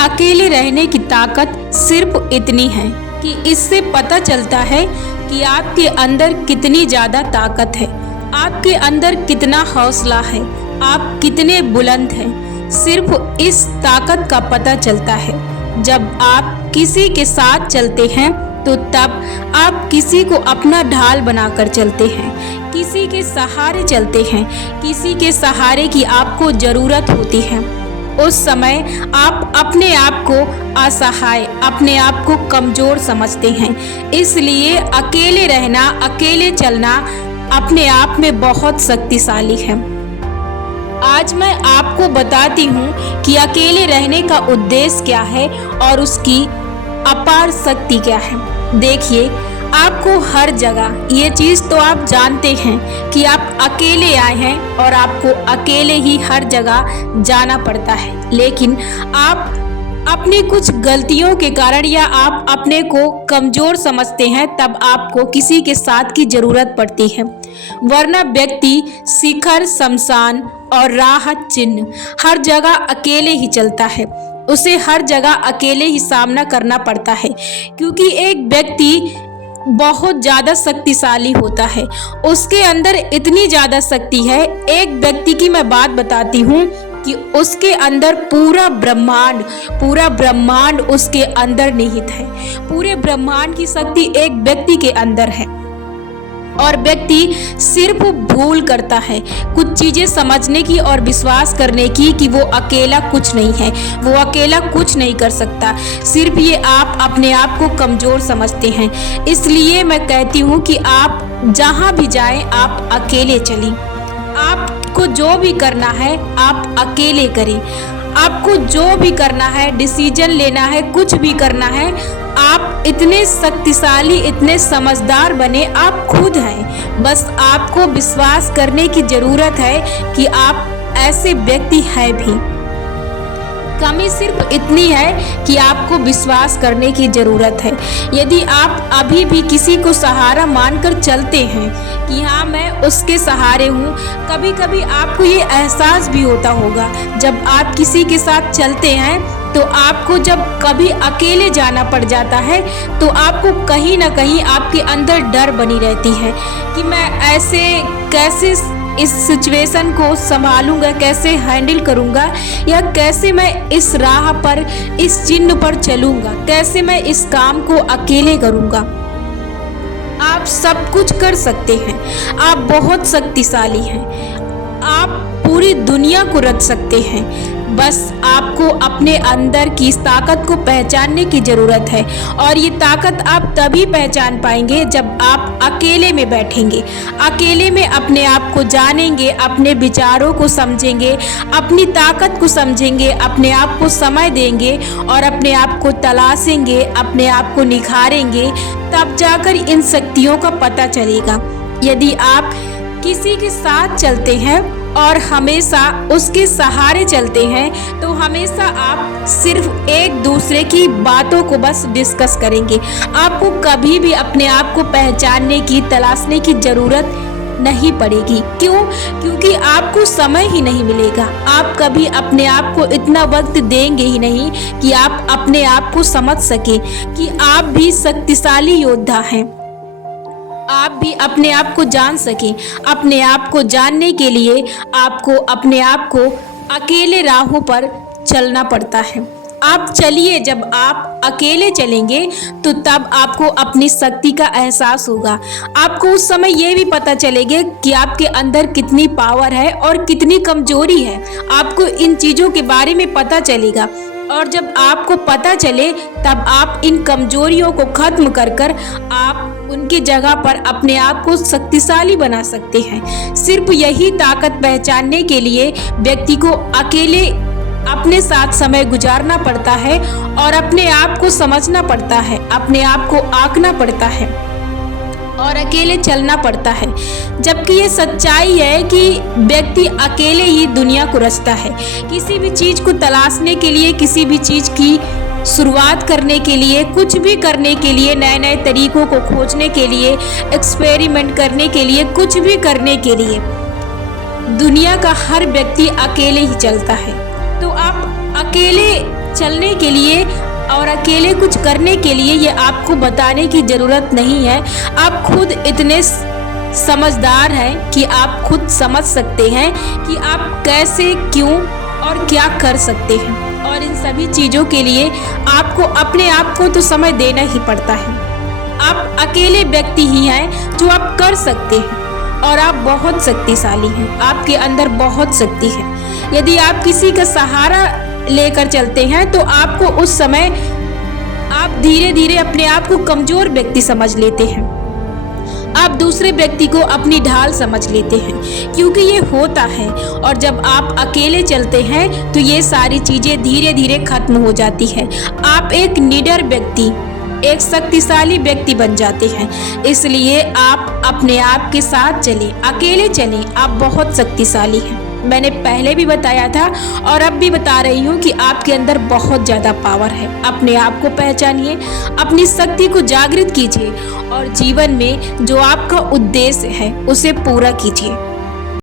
अकेले रहने की ताकत सिर्फ इतनी है कि इससे पता चलता है कि आपके अंदर कितनी ज़्यादा ताकत है, आपके अंदर कितना हौसला है, आप कितने बुलंद हैं। सिर्फ इस ताकत का पता चलता है जब आप किसी के साथ चलते हैं, तो तब आप किसी को अपना ढाल बनाकर चलते हैं, किसी के सहारे चलते हैं, किसी के सहारे की आपको ज़रूरत होती है। उस समय आप अपने आप को असहाय, अपने आप को कमज़ोर समझते हैं। इसलिए अकेले रहना, अकेले चलना अपने आप में बहुत शक्तिशाली है। आज मैं आपको बताती हूँ कि अकेले रहने का उद्देश्य क्या है और उसकी अपार शक्ति क्या है। देखिए, आपको हर जगह ये चीज़ तो आप जानते हैं कि आप अकेले आए हैं और आपको अकेले ही हर जगह जाना पड़ता है, लेकिन आप अपनी कुछ गलतियों के कारण या आप अपने को कमज़ोर समझते हैं, तब आपको किसी के साथ की ज़रूरत पड़ती है। वरना व्यक्ति शिखर, शमशान और राहत चिन्ह हर जगह अकेले ही चलता है। उसे हर जगह अकेले ही सामना करना पड़ता है, क्योंकि एक व्यक्ति बहुत ज़्यादा शक्तिशाली होता है। उसके अंदर इतनी ज़्यादा शक्ति है। एक व्यक्ति की मैं बात बताती हूँ कि उसके अंदर पूरा ब्रह्मांड उसके अंदर निहित है। पूरे ब्रह्मांड की शक्ति एक व्यक्ति के अंदर है और व्यक्ति सिर्फ भूल करता है कुछ चीज़ें समझने की और विश्वास करने की कि वो अकेला कुछ नहीं है, वो अकेला कुछ नहीं कर सकता। सिर्फ ये आप अपने आप को कमज़ोर समझते हैं। इसलिए मैं कहती हूँ कि आप जहाँ भी जाएं, आप अकेले चलें। आपको जो भी करना है आप अकेले करें। आपको जो भी करना है, डिसीजन लेना है, कुछ भी करना है, आप इतने शक्तिशाली, इतने समझदार बने, आप खुद हैं। बस आपको विश्वास करने की ज़रूरत है कि आप ऐसे व्यक्ति हैं भी। कमी सिर्फ इतनी है कि आपको विश्वास करने की ज़रूरत है। यदि आप अभी भी किसी को सहारा मानकर चलते हैं कि हाँ, मैं उसके सहारे हूँ, कभी कभी आपको ये एहसास भी होता होगा जब आप किसी के साथ चलते हैं, तो आपको जब कभी अकेले जाना पड़ जाता है तो आपको कहीं ना कहीं आपके अंदर डर बनी रहती है कि मैं ऐसे कैसे इस सिचुएशन को संभालूंगा, कैसे हैंडल करूंगा, या कैसे मैं इस राह पर, इस चिन्ह पर चलूंगा, कैसे मैं इस काम को अकेले करूंगा। आप सब कुछ कर सकते हैं। आप बहुत शक्तिशाली हैं। आप पूरी दुनिया को रच सकते हैं। बस आपको अपने अंदर की इस ताकत को पहचानने की ज़रूरत है, और ये ताकत आप तभी पहचान पाएंगे जब आप अकेले में बैठेंगे, अकेले में अपने आप को जानेंगे, अपने विचारों को समझेंगे, अपनी ताकत को समझेंगे, अपने आप को समय देंगे और अपने आप को तलाशेंगे, अपने आप को निखारेंगे। तब जाकर इन शक्तियों का पता चलेगा। यदि आप किसी के साथ चलते हैं और हमेशा उसके सहारे चलते हैं, तो हमेशा आप सिर्फ एक दूसरे की बातों को बस डिस्कस करेंगे। आपको कभी भी अपने आप को पहचानने की, तलाशने की ज़रूरत नहीं पड़ेगी। क्यों? क्योंकि आपको समय ही नहीं मिलेगा। आप कभी अपने आप को इतना वक्त देंगे ही नहीं कि आप अपने आप को समझ सके कि आप भी शक्तिशाली योद्धा हैं। आप भी अपने आप को जान सकें। अपने आप को जानने के लिए आपको अपने आप को अकेले राहों पर चलना पड़ता है। आप चलिए, जब आप अकेले चलेंगे तो तब आपको अपनी शक्ति का एहसास होगा। आपको उस समय ये भी पता चलेगा कि आपके अंदर कितनी पावर है और कितनी कमजोरी है। आपको इन चीज़ों के बारे में पता चलेगा, और जब आपको पता चले तब आप इन कमजोरियों को खत्म कर कर आप उनकी जगह पर अपने आप को शक्तिशाली बना सकते हैं। सिर्फ यही ताकत पहचानने के लिए व्यक्ति को अकेले अपने साथ समय गुजारना पड़ता है और अपने आप को समझना पड़ता है, अपने आप को आंकना पड़ता है और अकेले चलना पड़ता है। जबकि ये सच्चाई है कि व्यक्ति अकेले ही दुनिया को रचता है। किसी भी चीज़ को तलाशने के लिए, किसी भी चीज़ की शुरुआत करने के लिए, कुछ भी करने के लिए, नए नए तरीकों को खोजने के लिए, एक्सपेरिमेंट करने के लिए, कुछ भी करने के लिए दुनिया का हर व्यक्ति अकेले ही चलता है। तो आप अकेले चलने के लिए और अकेले कुछ करने के लिए ये आपको बताने की ज़रूरत नहीं है। आप खुद इतने समझदार हैं कि आप खुद समझ सकते हैं कि आप कैसे, क्यों और क्या कर सकते हैं। और इन सभी चीज़ों के लिए आपको अपने आप को तो समय देना ही पड़ता है। आप अकेले व्यक्ति ही हैं जो आप कर सकते हैं और आप बहुत शक्तिशाली हैं। आपके अंदर बहुत शक्ति है। यदि आप किसी का सहारा लेकर चलते हैं तो आपको उस समय आप धीरे धीरे अपने आप को कमजोर व्यक्ति समझ लेते हैं। आप दूसरे व्यक्ति को अपनी ढाल समझ लेते हैं, क्योंकि ये होता है। और जब आप अकेले चलते हैं तो ये सारी चीज़ें धीरे धीरे खत्म हो जाती है। आप एक निडर व्यक्ति, एक शक्तिशाली व्यक्ति बन जाते हैं। इसलिए आप अपने आप के साथ चलें, अकेले चलें। आप बहुत शक्तिशाली हैं। मैंने पहले भी बताया था और अब भी बता रही हूँ कि आपके अंदर बहुत ज़्यादा पावर है। अपने आप को पहचानिए, अपनी शक्ति को जागृत कीजिए और जीवन में जो आपका उद्देश्य है उसे पूरा कीजिए।